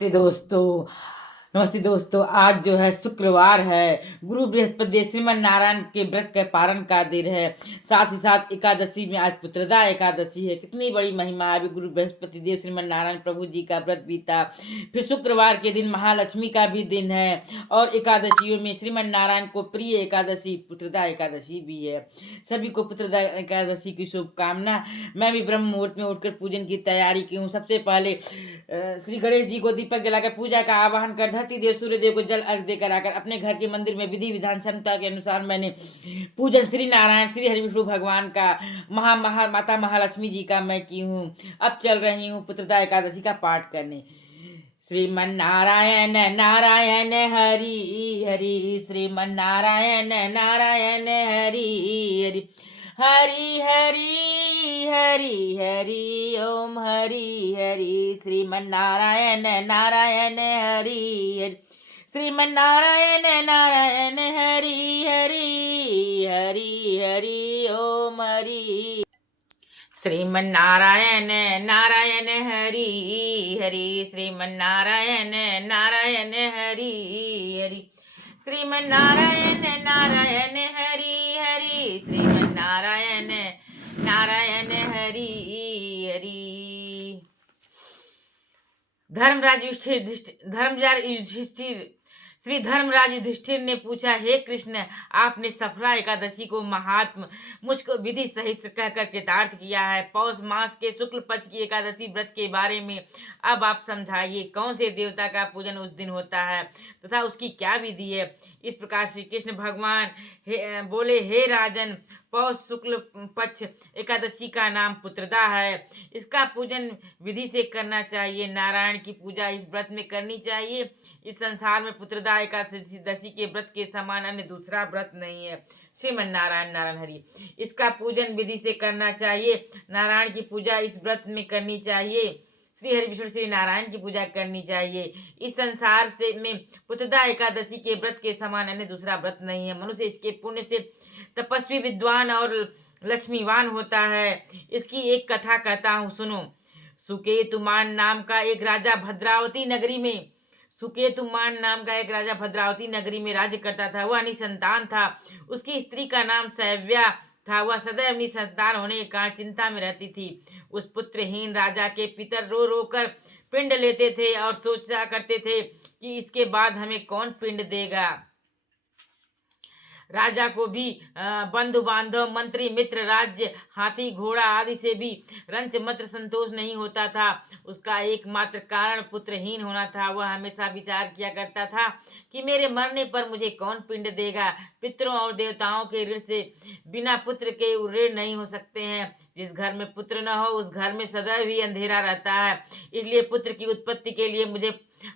दोस्तों, नमस्ते दोस्तों। आज जो है शुक्रवार है, गुरु बृहस्पति श्रीमन नारायण के व्रत का पारण का दिन है। साथ ही साथ एकादशी में आज पुत्रदा एकादशी है। कितनी बड़ी महिमा है। अभी गुरु बृहस्पति देव श्रीमन नारायण प्रभु जी का व्रत बीता। फिर शुक्रवार के दिन महालक्ष्मी का भी दिन है और एकादशियों में श्रीमन नारायण को प्रिय एकादशी पुत्रदा एकादशी भी है। सभी को पुत्रदा एकादशी की शुभकामना। मैं भी ब्रह्म मुहूर्त में उठकर पूजन की तैयारी की हूँ। सबसे पहले श्री गणेश जी को दीपक जलाकर पूजा का आवाहन कर धरती देव सूर्य देव को जल अर्घ देकर आकर अपने घर के मंदिर में विधि विधान क्षमता के अनुसार मैंने पूजन श्री नारायण श्री हरि विष्णु भगवान का माता महालक्ष्मी जी का मैं की हूँ। अब चल रही हूँ पुत्रदा एकादशी का पाठ करने। श्रीमन नारायण नारायण हरि हरि, श्रीमन नारायण नारायण हरि हरि, हरि हरि हरि हरि ओम हरि हरि, श्रीमन नारायण नारायण हरि हरि, श्रीमन नारायण नारायण हरि हरि, हरि हरि ओम हरि, श्रीमन नारायण नारायण हरि हरि, श्रीमन नारायण नारायण हरि हरि, श्रीमन नारायण नारायण हरि हरि, श्रीमन नारायण नारायण हरि हरि। धर्मराज युधिष्ठिर श्री धर्मराज युधिष्ठिर ने पूछा, हे कृष्ण, आपने सफला एकादशी को महात्म मुझको विधि सहित कहकर कृतार्थ किया है। पौष मास के शुक्ल पक्ष की एकादशी व्रत के बारे में अब आप समझाइए। कौन से देवता का पूजन उस दिन होता है तथा उसकी क्या विधि है। इस प्रकार श्री कृष्ण भगवान बोले, हे राजन, पौष शुक्ल पक्ष एकादशी का नाम पुत्रदा है। इसका पूजन विधि से करना चाहिए। नारायण की पूजा इस व्रत में करनी चाहिए। इस संसार में पुत्रदा एकादशी के व्रत के समान अन्य दूसरा व्रत नहीं है। श्रीमन नारायण नारायण हरि, इसका पूजन विधि से करना चाहिए। नारायण की पूजा इस व्रत में करनी चाहिए। श्री हरि विष्णु श्री नारायण की पूजा करनी चाहिए। इस संसार से में पुत्रदा एकादशी के व्रत के समान अन्य दूसरा व्रत नहीं है। मनुष्य इसके पुण्य से तपस्वी, विद्वान और लक्ष्मीवान होता है। इसकी एक कथा कहता हूँ, सुनो। सुकेतुमान नाम का एक राजा भद्रावती नगरी में राज्य करता था। वह निसंतान था। उसकी स्त्री का नाम सैव्या था। वह सदैव अपनी संतान होने के कारण चिंता में रहती थी। उस पुत्रहीन राजा के पितर रो रो कर पिंड लेते थे और सोचा करते थे कि इसके बाद हमें कौन पिंड देगा। राजा को भी बंधु बांधव, मंत्री, मित्र, राज्य, हाथी, घोड़ा आदि से भी रंच मात्र संतोष नहीं होता था। उसका एकमात्र कारण पुत्रहीन होना था। वह हमेशा विचार किया करता था कि मेरे मरने पर मुझे कौन पिंड देगा। पितरों और देवताओं के ऋण से बिना पुत्र के ऋण नहीं हो सकते हैं। जिस घर में पुत्र न हो उस घर में सदैव ही अंधेरा रहता है। इसलिए पुत्र की उत्पत्ति के लिए मुझे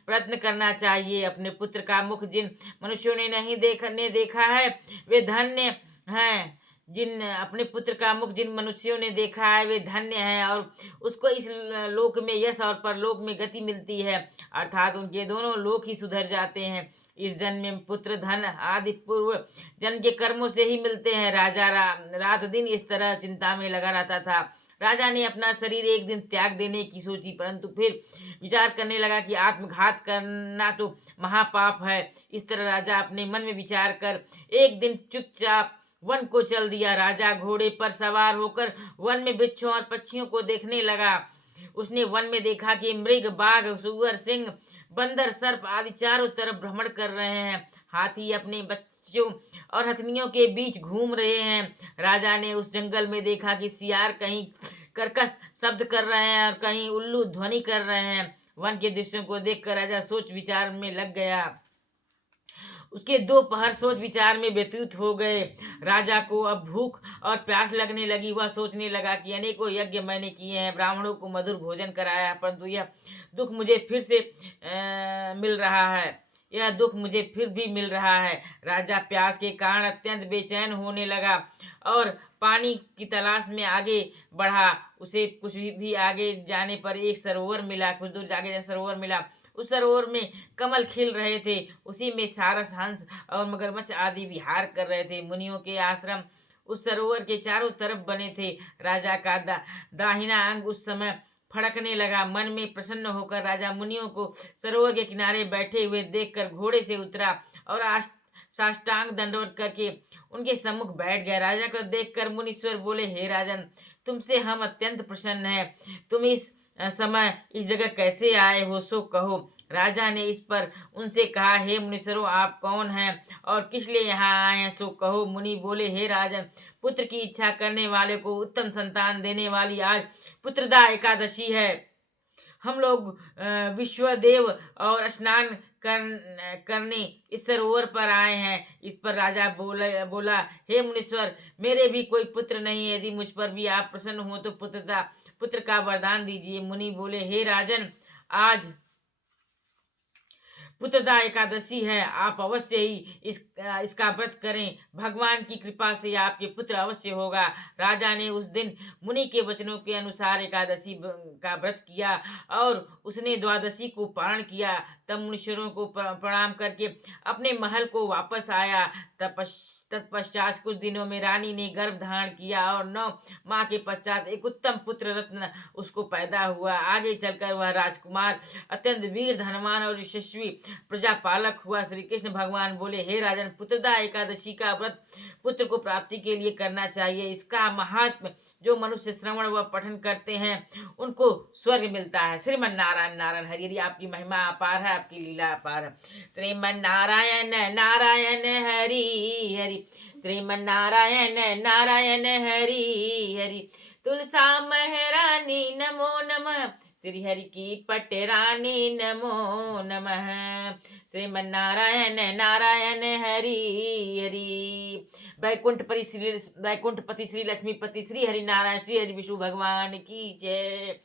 प्रयत्न करना चाहिए। अपने पुत्र का मुख जिन मनुष्यों ने नहीं देखा है वे धन्य हैं। अपने पुत्र का मुख जिन मनुष्यों ने देखा है वे धन्य हैं और उसको इस लोक में यश और परलोक में गति मिलती है, अर्थात उनके दोनों लोक ही सुधर जाते हैं। इस जन्म में पुत्र, धन आदि पूर्व जन्म के कर्मों से ही मिलते हैं। राजा रात दिन इस तरह चिंता में लगा रहता था। राजा ने अपना शरीर एक दिन त्याग देने की सोची, परंतु फिर विचार करने लगा कि आत्मघात करना तो महापाप है। इस तरह राजा अपने मन में विचार कर एक दिन चुपचाप वन को चल दिया। राजा घोड़े पर सवार होकर वन में वृक्षों और पक्षियों को देखने लगा। उसने वन में देखा कि मृग, बाघ, सुअर, सिंह, बंदर, सर्प आदि चारों तरफ भ्रमण कर रहे हैं। हाथी अपने बच्चों और हथनियों के बीच घूम रहे हैं। राजा ने उस जंगल में देखा कि सियार कहीं कर्कश शब्द कर रहे हैं और कहीं उल्लू ध्वनि कर रहे हैं। वन के दृश्यों को देखकर राजा सोच विचार में लग गया। उसके 2 पहर सोच विचार में व्यतीत हो गए। राजा को अब भूख और प्यास लगने लगी। वह सोचने लगा कि अनेकों यज्ञ मैंने किए हैं, ब्राह्मणों को मधुर भोजन कराया, परंतु यह दुख मुझे फिर से मिल रहा है। यह दुख मुझे फिर भी मिल रहा है। राजा प्यास के कारण अत्यंत बेचैन होने लगा और पानी की तलाश में आगे बढ़ा। उसे कुछ भी आगे जाने पर एक सरोवर मिला। कुछ दूर जाके सरोवर मिला। उस सरोवर में कमल खिल रहे थे। उसी में सारस, हंस और मगरमच्छ आदि विहार कर रहे थे। मुनियों के आश्रम उस सरोवर के चारों तरफ बने थे। राजा का दाहिना अंग उस समय फड़कने लगा। मन में प्रसन्न होकर राजा मुनियों को सरोवर के किनारे बैठे हुए देखकर घोड़े से उतरा और साष्टांग दंडवत करके उनके सम्मुख बैठ गया। राजा को देखकर मुनीश्वर बोले, हे राजन, तुमसे हम अत्यंत प्रसन्न हैं। तुम इस समय इस जगह कैसे आए हो, सो कहो। राजा ने इस पर उनसे कहा, हे मुनीश्वरों, आप कौन हैं और किस लिए यहाँ आए हैं, सो कहो। मुनि बोले, हे राजन, पुत्र की इच्छा करने वाले को उत्तम संतान देने वाली आज पुत्रदा एकादशी है। हम लोग विश्वदेव और स्नान करने इस सरोवर पर आए हैं। इस पर राजा बोला, हे मुनीश्वर, मेरे भी कोई पुत्र नहीं है। यदि मुझ पर भी आप प्रसन्न हो तो पुत्र का वरदान दीजिए। मुनि बोले, हे राजन, आज पुत्रदा एकादशी है, आप अवश्य ही इसका व्रत करें। भगवान की कृपा से आपके पुत्र अवश्य होगा। राजा ने उस दिन मुनि के वचनों के अनुसार एकादशी का व्रत किया और उसने द्वादशी को पारण किया। तब मुनीश्वरों को प्रणाम करके अपने महल को वापस आया। तत्पश्चात कुछ दिनों में रानी ने गर्भ धारण किया और 9 माह के पश्चात एक उत्तम पुत्र रत्न उसको पैदा हुआ। आगे चलकर वह राजकुमार अत्यंत वीर, धनवान और यशस्वी प्रजापालक हुआ। श्री कृष्ण भगवान बोले, हे राजन, पुत्रदा एकादशी का व्रत पुत्र को प्राप्ति के लिए करना चाहिए। इसका महात्म्य जो मनुष्य श्रवण व पठन करते हैं उनको स्वर्ग मिलता है। श्रीमन नारायण नारायण हरि हरि। आपकी महिमा अपार है, आपकी लीला अपार है। श्रीमन नारायण नारायण हरि हरि। श्रीमन नारायण नारायण हरि हरि। तुलसा महारानी नमो नमः। श्री हरि की पटरानी नमो नमः। श्रीमन नारायण नारायण हरि हरि। वैकुंठपति श्री लक्ष्मीपति श्री हरि नारायण श्री हरि विष्णु भगवान की जय।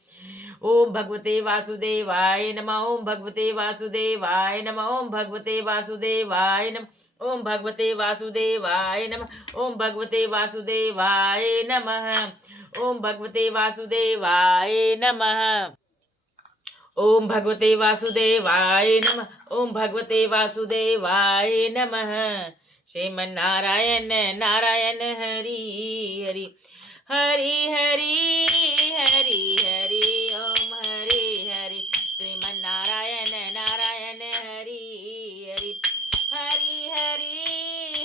ओम भगवते वासुदेवाय नमः। ओम भगवते वासुदेवाय नमः। ओम भगवते वासुदेवाय नमः। ओम भगवते वासुदेवाय नमः। ओम भगवते वासुदेवाय नमः। ओम भगवते वासुदेवाय नमः। ओम भगवते वासुदेवाय नमः। ओम भगवते वासुदेवाय नमः। श्रीमन नारायण नारायण हरि हरि। हरि हरि हरि हरि ओम हरि हरि। श्रीमन नारायण नारायण हरि हरि। हरि हरि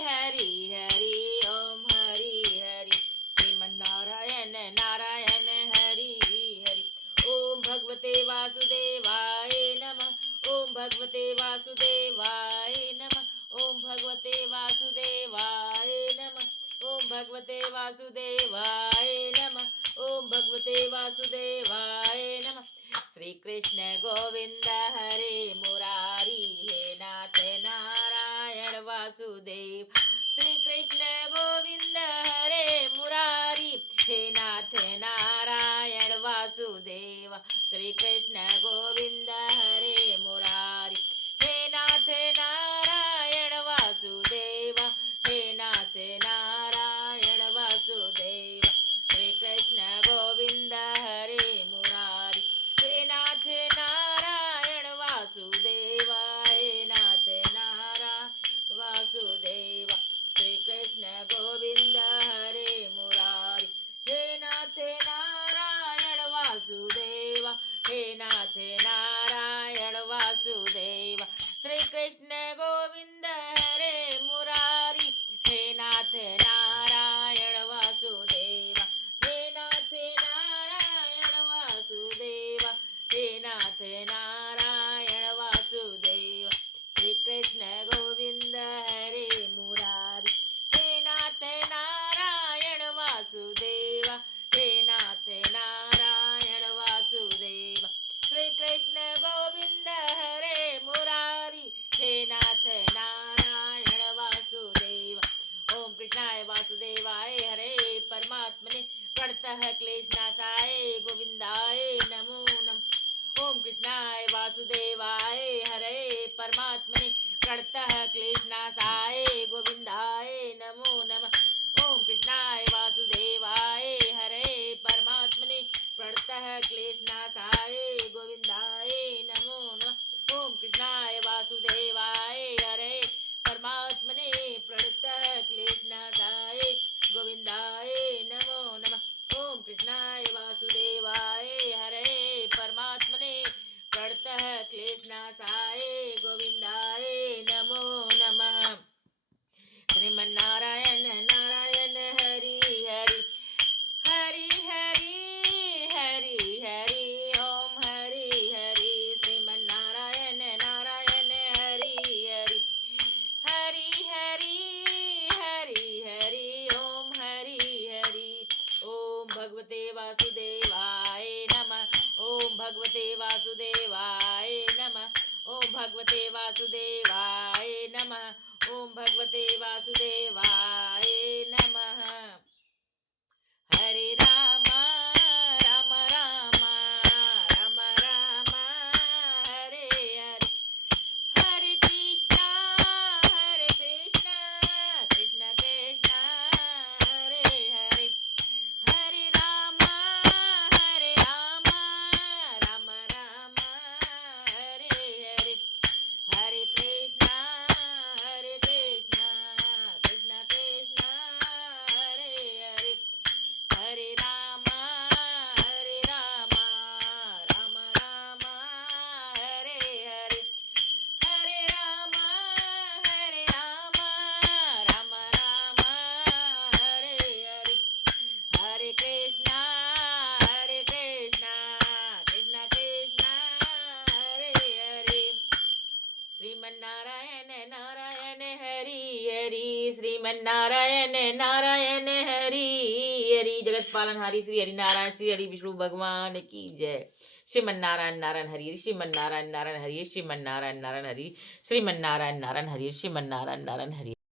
हरि हरि ओम हरि हरि। श्रीमन नारायण नारायण हरि हरि। ओम भगवते वासुदेवाय नमः। ओम भगवते वासुदेवाय नमः। ओम भगवते वासुदेवाय नमः। ओम भगवते वासुदेवाय नमः। ओम भगवते वासुदेवाय नमः। श्री कृष्ण गोविंद हरे मुरारी, हे नाथ नारायण वासुदेव। श्री कृष्ण गोविंद हरे मुरारी, हे नाथ नारायण वासुदेव। श्री कृष्ण गोविंद हरे मुरारी, हे नाथ नारायण वासुदेव। हे नाथ नारायण वासुदेव। श्री कृष्ण गोविंद हरे मुरारी, हे नाथ नारायण वासुदेव। हे नाथ नारायण वासुदेव। श्री कृष्ण गोविंद हरे मुरारी, हे नाथ नारायण वासुदेव। हे नाथ नारायण वासुदेव। श्री कृष्ण गोविंद हरे मुरारी, हे नाथ नारायण वासुदेव। हे नाथ नारायण वासुदेव। हे नाथ नारायण वासुदेव। श्री कृष्ण गोविंद हरे मुरारी, हे नाथ नारायण वासुदेव। हे नाथ नारायण वासुदेव। श्री कृष्ण गोविंद हरे मुरारी, हे नाथ नारायण वासुदेव। ओम कृष्णाय वासुदेवाय हरे परमात्मने प्रणतः क्लेशनाशाय गोविंदाय नमो नमः। ओम कृष्णाय वासुदेवाय हरे परमात्मने प्रणतः क्लेशनाशाय गोविंदाय नमो नमः। ओम कृष्णाय वासुदेवाय हरे परमात्मने प्रणतः क्लेशनाशाय गोविंदाय नमो नमः। ओम कृष्णाय वासुदेवाय हरे परमात्मने प्रणतः क्लेशनाशाय गोविंदाय नमो नमः। ओम कृष्णाय वासुदेवाय हरे गोविंदाय गोविंदाय नमो नमः। श्रीमन्नारायण नारायण हरि हरि हरि हरि हरि हरि ओम हरि हरि। श्रीमन्नारायण नारायण हरि हरि हरि हरि हरि हरि ओम हरि हरि। ओम भगवते वासुदेवाय नमः। ओम भगवते वासुदेवाय नमः। ओम भगवते वासुदेवाय नमः। ओम भगवते वासुदेवाय नमः। हरे राम राम राम राम राम हरे हरे हरे कृष्णा कृष्ण कृष्ण हरे हरे हरे राम राम राम हरे हरे हरे कृष्णा कृष्ण कृष्ण हरे हरे हरे राम राम राम हरे हरे हरे राम राम राम हरे हरे हरे कृष्णा कृष्ण कृष्ण हरे हरे। श्रीमन्नारायण नारायण हरि हरि श्रीमन्नारायण नारायण हरि हरि। जगत पालनहारी श्री हरि नारायण श्री हरि विष्णु भगवान की जय। श्रीमन्नारायण नारायण हरि श्रीमन्नारायण नारायण हरि श्रीमन्नारायण नारायण हरि श्रीमन्नारायण नारायण हरि श्रीमन्नारायण नारायण हरि।